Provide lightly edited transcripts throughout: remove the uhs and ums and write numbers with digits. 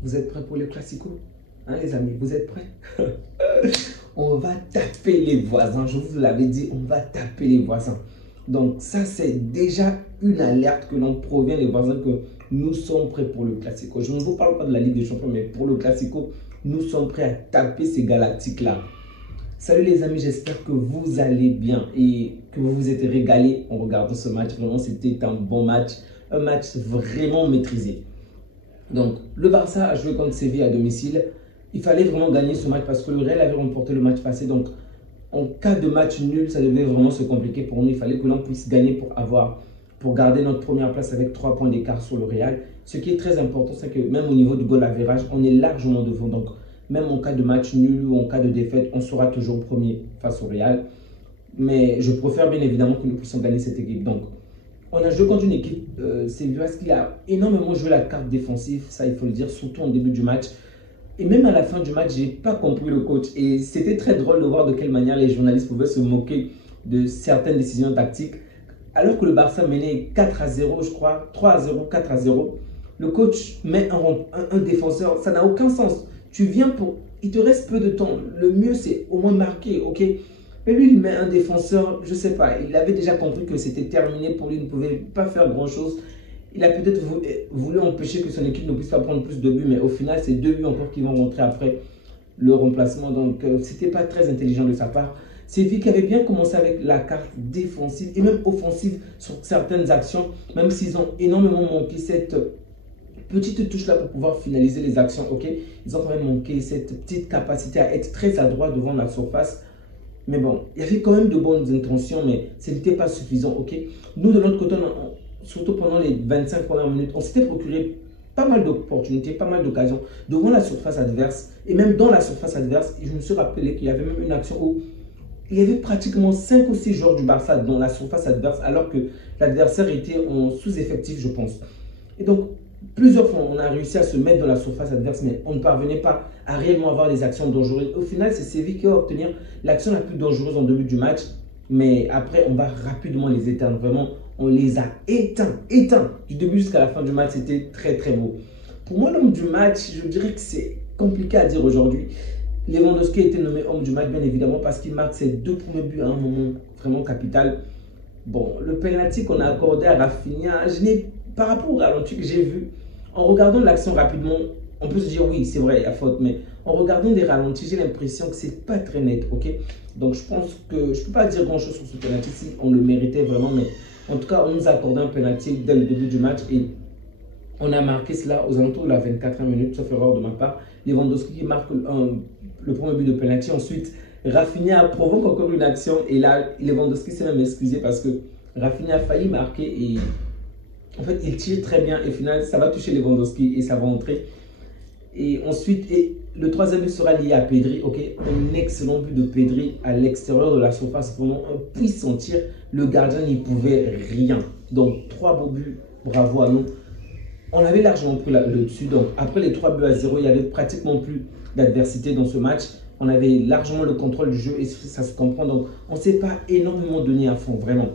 Vous êtes prêts pour le Classico? Hein, les amis, vous êtes prêts? On va taper les voisins. Je vous l'avais dit, on va taper les voisins. Donc ça, c'est déjà une alerte que l'on provient des voisins que nous sommes prêts pour le Classico. Je ne vous parle pas de la Ligue des Champions, mais pour le Classico, nous sommes prêts à taper ces Galactiques-là. Salut les amis, j'espère que vous allez bien et que vous vous êtes régalés en regardant ce match. Vraiment, c'était un bon match, un match vraiment maîtrisé. Donc, le Barça a joué contre Séville à domicile. Il fallait vraiment gagner ce match parce que le Real avait remporté le match passé. Donc, en cas de match nul, ça devait vraiment se compliquer pour nous. Il fallait que l'on puisse gagner pour garder notre première place avec 3 points d'écart sur le Real. Ce qui est très important, c'est que même au niveau du goal average, on est largement devant. Donc, même en cas de match nul ou en cas de défaite, on sera toujours premier face au Real. Mais je préfère bien évidemment que nous puissions gagner cette équipe. Donc, on a joué contre une équipe, Séville, qui a énormément joué la carte défensive, ça il faut le dire, surtout en début du match. Et même à la fin du match, je n'ai pas compris le coach. Et c'était très drôle de voir de quelle manière les journalistes pouvaient se moquer de certaines décisions tactiques. Alors que le Barça menait 4-0, je crois, 3-0, 4-0, le coach met un défenseur, ça n'a aucun sens. Tu viens pour... Il te reste peu de temps. Le mieux, c'est au moins marquer, ok? Mais lui, il met un défenseur, je ne sais pas, il avait déjà compris que c'était terminé pour lui, il ne pouvait pas faire grand-chose. Il a peut-être voulu empêcher que son équipe ne puisse pas prendre plus de buts, mais au final, c'est 2 buts encore qui vont rentrer après le remplacement. Donc, ce n'était pas très intelligent de sa part. Séville qui avait bien commencé avec la carte défensive et même offensive sur certaines actions, même s'ils ont énormément manqué cette petite touche là pour pouvoir finaliser les actions, ok? Ils ont quand même manqué cette petite capacité à être très adroit devant la surface. Mais bon, il y avait quand même de bonnes intentions, mais ce n'était pas suffisant, ok? Nous, de notre côté, surtout pendant les 25 premières minutes, on s'était procuré pas mal d'opportunités, pas mal d'occasions devant la surface adverse. Et même dans la surface adverse, je me suis rappelé qu'il y avait même une action où il y avait pratiquement 5 ou 6 joueurs du Barça dans la surface adverse, alors que l'adversaire était en sous-effectif, je pense. Et donc, plusieurs fois, on a réussi à se mettre dans la surface adverse, mais on ne parvenait pas à réellement avoir des actions dangereuses. Au final, c'est Séville qui va obtenir l'action la plus dangereuse en début du match. Mais après, on va rapidement les éteindre. Vraiment, on les a éteints. Du début jusqu'à la fin du match, c'était très, très beau. Pour moi, l'homme du match, je dirais que c'est compliqué à dire aujourd'hui. Lewandowski a été nommé homme du match, bien évidemment, parce qu'il marque ses 2 premiers buts à un moment vraiment capital. Bon, le penalty qu'on a accordé à Rafinha, par rapport au ralenti que j'ai vu, en regardant l'action rapidement, on peut se dire oui, c'est vrai, il y a faute, mais en regardant des ralentis, j'ai l'impression que c'est pas très net, ok? Donc je pense que je peux pas dire grand chose sur ce penalty si on le méritait vraiment, mais en tout cas, on nous a accordé un penalty dès le début du match et on a marqué cela aux alentours de la 24e minute, sauf erreur de ma part. Lewandowski qui marque le premier but de penalty. Ensuite, Rafinha provoque encore une action et là, Lewandowski s'est même excusé parce que Rafinha a failli marquer et en fait, il tire très bien et au final, ça va toucher Lewandowski et ça va entrer. Et ensuite, le 3e but sera lié à Pedri. Ok, un excellent but de Pedri à l'extérieur de la surface. Vraiment un puissant tir. Le gardien n'y pouvait rien. Donc, 3 beaux buts. Bravo à nous. On avait largement pris le dessus. Donc, après les 3 buts à 0, il n'y avait pratiquement plus d'adversité dans ce match. On avait largement le contrôle du jeu et ça se comprend. Donc, on ne s'est pas énormément donné à fond, vraiment.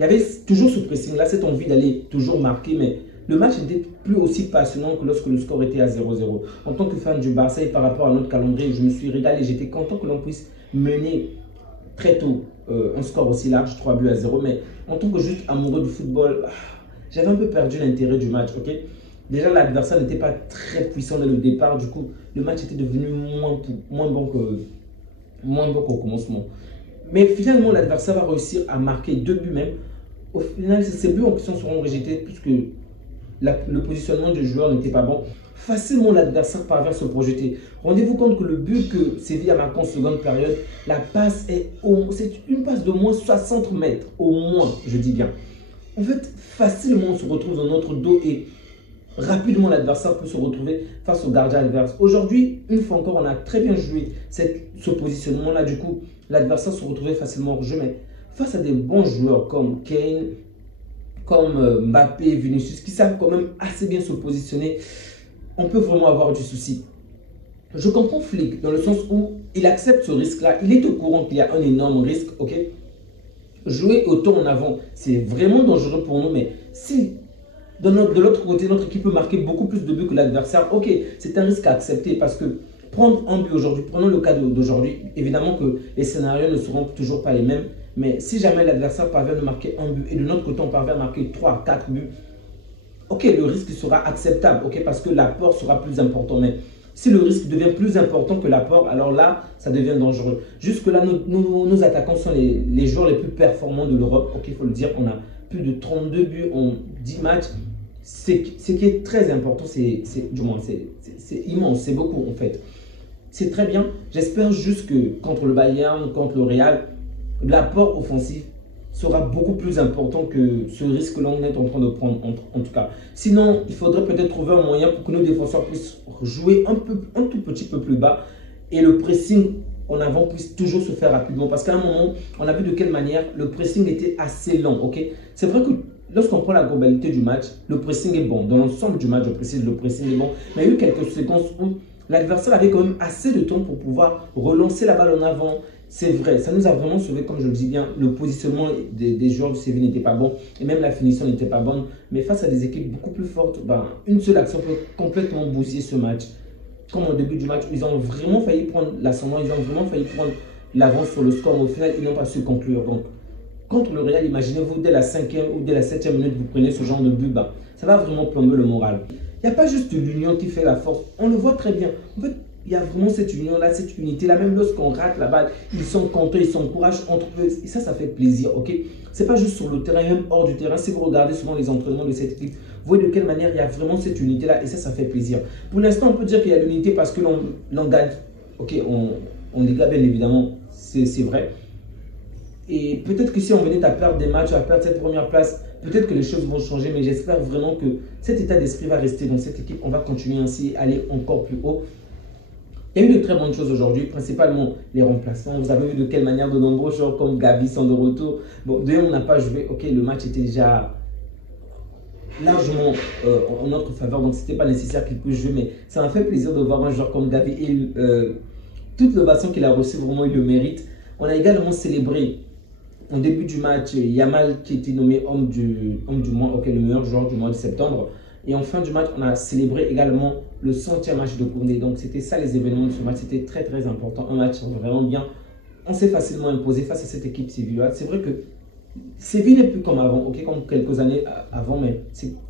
Il y avait toujours ce pressing-là, cette envie d'aller toujours marquer, mais le match n'était plus aussi passionnant que lorsque le score était à 0-0. En tant que fan du Barça et par rapport à notre calendrier, je me suis régalé. J'étais content que l'on puisse mener très tôt un score aussi large, 3 buts à 0. Mais en tant que juste amoureux du football, j'avais un peu perdu l'intérêt du match. Ok, déjà, l'adversaire n'était pas très puissant dès le départ. Du coup, le match était devenu moins bon qu'au commencement. Mais finalement, l'adversaire va réussir à marquer 2 buts même. Au final, ces buts en question seront rejetés puisque le positionnement du joueur n'était pas bon. Facilement, l'adversaire parvient à se projeter. Rendez-vous compte que le but que Séville a marqué en seconde période, la passe c'est une passe de moins 60 mètres. Au moins, je dis bien. En fait, facilement, on se retrouve dans notre dos et rapidement, l'adversaire peut se retrouver face au gardien adverse. Aujourd'hui, une fois encore, on a très bien joué ce positionnement-là. Du coup, l'adversaire se retrouvait facilement hors jeu. Mais face à des bons joueurs comme Kane, comme Mbappé, Vinicius, qui savent quand même assez bien se positionner, on peut vraiment avoir du souci. Je comprends Flick dans le sens où il accepte ce risque-là. Il est au courant qu'il y a un énorme risque, ok? Jouer autant en avant, c'est vraiment dangereux pour nous. Mais si De l'autre côté, notre équipe peut marquer beaucoup plus de buts que l'adversaire. Ok, c'est un risque à accepter parce que prendre un but aujourd'hui, prenons le cas d'aujourd'hui, évidemment que les scénarios ne seront toujours pas les mêmes, mais si jamais l'adversaire parvient à marquer un but et de notre côté on parvient à marquer 3, 4 buts, ok, le risque sera acceptable, ok, parce que l'apport sera plus important. Mais si le risque devient plus important que l'apport, alors là, ça devient dangereux. Jusque-là, nos attaquants sont les joueurs les plus performants de l'Europe. Ok, il faut le dire, on a plus de 32 buts en 10 matchs. Ce qui est très important, c'est immense, c'est beaucoup en fait. C'est très bien. J'espère juste que contre le Bayern, contre le Real, l'apport offensif sera beaucoup plus important que ce risque que l'on est en train de prendre en tout cas. Sinon, il faudrait peut-être trouver un moyen pour que nos défenseurs puissent jouer un tout petit peu plus bas et le pressing en avant puisse toujours se faire rapidement. Parce qu'à un moment, on a vu de quelle manière le pressing était assez lent. Okay? C'est vrai que lorsqu'on prend la globalité du match, le pressing est bon. Dans l'ensemble du match, je précise, le pressing est bon. Mais il y a eu quelques séquences où l'adversaire avait quand même assez de temps pour pouvoir relancer la balle en avant. C'est vrai, ça nous a vraiment sauvé, comme je le dis bien, le positionnement des joueurs du CV n'était pas bon et même la finition n'était pas bonne. Mais face à des équipes beaucoup plus fortes, une seule action peut complètement bousiller ce match. Comme au début du match, ils ont vraiment failli prendre l'ascendant, ils ont vraiment failli prendre l'avance sur le score, mais au final, ils n'ont pas su conclure. Donc, contre le Real, imaginez-vous, dès la 5e ou dès la 7e minute, vous prenez ce genre de but, ça va vraiment plomber le moral. Il n'y a pas juste l'union qui fait la force, on le voit très bien. En fait, il y a vraiment cette union-là, cette unité-là, même lorsqu'on rate la balle, ils sont contents, ils s'encouragent entre eux. Et ça fait plaisir, ok? C'est pas juste sur le terrain, même hors du terrain. Si vous regardez souvent les entraînements de cette équipe, vous voyez de quelle manière il y a vraiment cette unité-là et ça fait plaisir. Pour l'instant, on peut dire qu'il y a l'unité parce que l'on gagne. Ok, on dégage bien évidemment, c'est vrai. Et peut-être que si on venait à perdre des matchs, à perdre cette première place, peut-être que les choses vont changer, mais j'espère vraiment que cet état d'esprit va rester dans cette équipe. On va continuer ainsi, aller encore plus haut. Il y a eu de très bonnes choses aujourd'hui, principalement les remplacements. Vous avez vu de quelle manière de nombreux joueurs comme Gavi sont de retour. Bon, d'ailleurs, on n'a pas joué. Ok, le match était déjà largement en notre faveur, donc ce n'était pas nécessaire qu'il puisse jouer, mais ça m'a fait plaisir de voir un joueur comme Gavi et toute l'ovation qu'il a reçue, vraiment, il le mérite. On a également célébré en début du match Yamal qui était nommé homme du mois, ok, le meilleur joueur du mois de septembre. Et en fin du match, on a célébré également le 100e match de Koundé. Donc, c'était ça les événements de ce match. C'était très, très important. Un match vraiment bien. On s'est facilement imposé face à cette équipe sévilloise. C'est vrai que Séville n'est plus comme avant, ok, comme quelques années avant, mais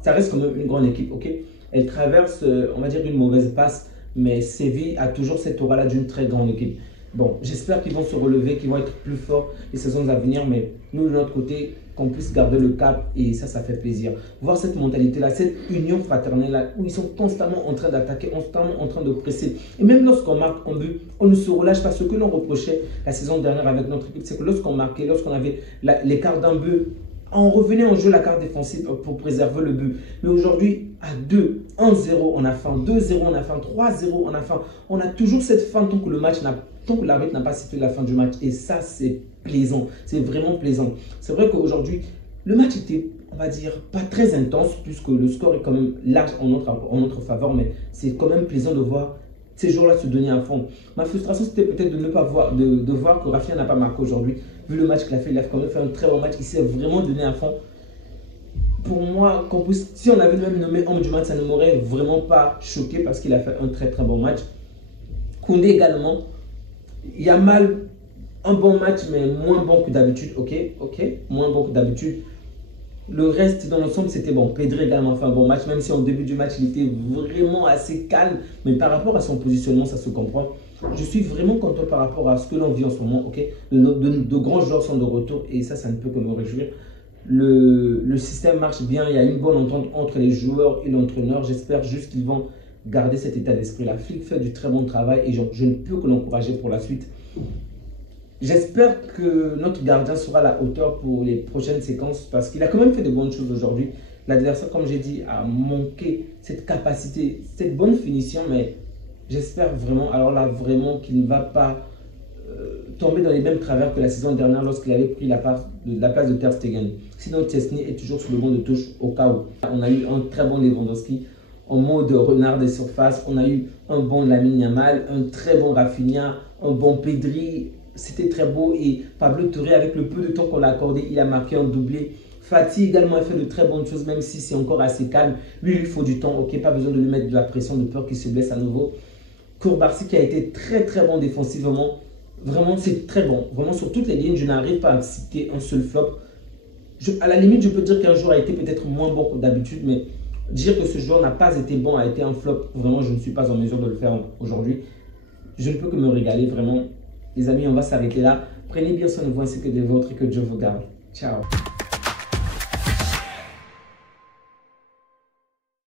ça reste quand même une grande équipe, ok. Elle traverse, on va dire, une mauvaise passe, mais Séville a toujours cette aura-là d'une très grande équipe. Bon, j'espère qu'ils vont se relever, qu'ils vont être plus forts les saisons à venir, mais nous, de notre côté, qu'on puisse garder le cap et ça fait plaisir. Voir cette mentalité-là, cette union fraternelle-là, où ils sont constamment en train d'attaquer, constamment en train de presser. Et même lorsqu'on marque un but, on ne se relâche pas. Ce que l'on reprochait la saison dernière avec notre équipe, c'est que lorsqu'on marquait, lorsqu'on avait l'écart d'un but, on revenait en jeu la carte défensive pour préserver le but. Mais aujourd'hui, à 2, 1-0, on a faim, 2-0, on a faim, 3-0, on a faim. On a toujours cette faim tant que le match tant que l'arbitre n'a pas sifflé la fin du match. Et ça, c'est plaisant. C'est vraiment plaisant. C'est vrai qu'aujourd'hui, le match était, on va dire, pas très intense puisque le score est quand même large en notre faveur. Mais c'est quand même plaisant de voir ces joueurs-là se donner à fond. Ma frustration, c'était peut-être de ne pas voir, de voir que Rafinha n'a pas marqué aujourd'hui. Vu le match qu'il a fait, il a quand même fait un très bon match. Il s'est vraiment donné à fond. Pour moi, si on avait même nommé homme du match, ça ne m'aurait vraiment pas choqué parce qu'il a fait un très très bon match. Koundé également. Yamal, un bon match, mais moins bon que d'habitude. Ok, moins bon que d'habitude. Le reste, dans l'ensemble, c'était bon. Pedri également fait un bon match, même si au début du match, il était vraiment assez calme. Mais par rapport à son positionnement, ça se comprend. Je suis vraiment content par rapport à ce que l'on vit en ce moment. Ok, de grands joueurs sont de retour et ça ne peut que me réjouir. Le système marche bien. Il y a une bonne entente entre les joueurs et l'entraîneur. J'espère juste qu'ils vont garder cet état d'esprit-là. Flick fait du très bon travail et je ne peux que l'encourager pour la suite. J'espère que notre gardien sera à la hauteur pour les prochaines séquences parce qu'il a quand même fait de bonnes choses aujourd'hui. L'adversaire, comme j'ai dit, a manqué cette capacité, cette bonne finition, mais j'espère vraiment, alors là, vraiment qu'il ne va pas tomber dans les mêmes travers que la saison dernière lorsqu'il avait pris la place de Ter Stegen. Sinon, Chesney est toujours sur le banc de touche au cas où. On a eu un très bon Lewandowski en mode renard des surfaces. On a eu un bon Lamine Yamal, un très bon Rafinha, un bon Pedri. C'était très beau et Pablo Touré, avec le peu de temps qu'on l'a accordé, il a marqué un doublé. Fatih également a fait de très bonnes choses, même si c'est encore assez calme. Lui, il lui faut du temps, ok, pas besoin de lui mettre de la pression, de peur qu'il se blesse à nouveau. Koulibaly qui a été très très bon défensivement. Vraiment, c'est très bon. Vraiment, sur toutes les lignes, je n'arrive pas à citer un seul flop. À la limite, je peux dire qu'un joueur a été peut-être moins bon que d'habitude, mais dire que ce joueur n'a pas été bon, a été un flop, vraiment, je ne suis pas en mesure de le faire aujourd'hui. Je ne peux que me régaler, vraiment. Les amis, on va s'arrêter là. Prenez bien soin de vous ainsi que des vôtres et que Dieu vous garde. Ciao.